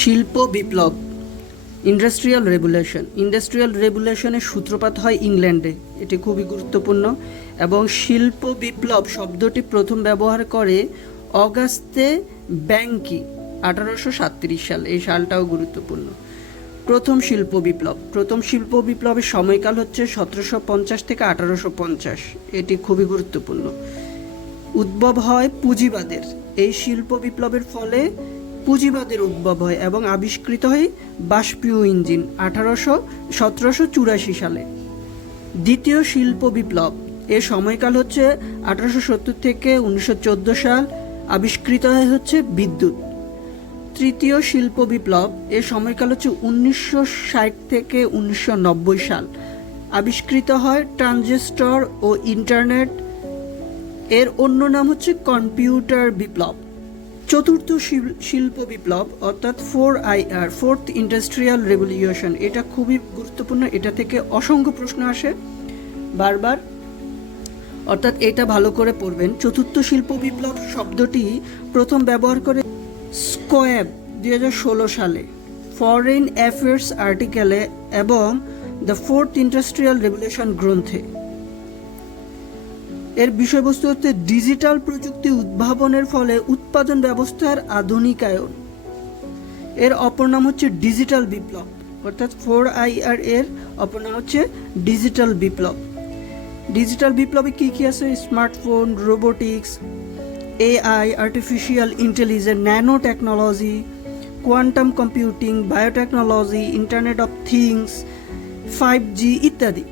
শিল্প বিপ্লব, ইন্ডাস্ট্রিয়াল রেভুলেশনের সূত্রপাত হয় ইংল্যান্ডে, এটি খুবই গুরুত্বপূর্ণ। এবং শিল্প বিপ্লব শব্দটি প্রথম ব্যবহার করে অগাস্তে ব্যাংকি 1837 সাল, এই সালটাও গুরুত্বপূর্ণ। প্রথম শিল্প বিপ্লবের সময়কাল হচ্ছে 1750 থেকে 1850, এটি খুবই গুরুত্বপূর্ণ। উদ্ভব হয় পুঁজিবাদের, এই শিল্প বিপ্লবের ফলে পুঁজিবাদের উদ্ভব হয় এবং আবিষ্কৃত হয় বাষ্পীয় ইঞ্জিন 1784 সালে। দ্বিতীয় শিল্প বিপ্লব, এর সময়কাল হচ্ছে 1870 থেকে 1914 সাল, আবিষ্কৃত হচ্ছে বিদ্যুৎ। তৃতীয় শিল্প বিপ্লব, এর সময়কাল হচ্ছে 1960 থেকে 1990 সাল, আবিষ্কৃত হয় ট্রানজিস্টর ও ইন্টারনেট, এর অন্য নাম হচ্ছে কম্পিউটার বিপ্লব। চতুর্থ শিল্প বিপ্লব অর্থাৎ 4IR, ফোর্থ ইন্ডাস্ট্রিয়াল রেভলিউশন, এটা খুবই গুরুত্বপূর্ণ, এটা থেকে অসংখ্য প্রশ্ন আসে বারবার, অর্থাৎ এটা ভালো করে পড়বেন। চতুর্থ শিল্প বিপ্লব শব্দটি প্রথম ব্যবহার করে স্কোয়াব 2016 সালে ফরেন অ্যাফেয়ার্স আর্টিকেলে এবং দ্য ফোর্থ ইন্ডাস্ট্রিয়াল রেভলিউশন গ্রন্থে। এর বিষয়বস্তু হচ্ছে ডিজিটাল প্রযুক্তি উদ্ভাবনের ফলে উৎপাদন ব্যবস্থার আধুনিকায়ন। এর অপর নাম হচ্ছে ডিজিটাল বিপ্লব, অর্থাৎ 4IR এর অপর নাম হচ্ছে ডিজিটাল বিপ্লব। ডিজিটাল বিপ্লবে কী কী আছে? Smartphone, robotics, AI, artificial intelligence, nano technology, quantum computing, biotechnology, internet of things, 5G ইত্যাদি।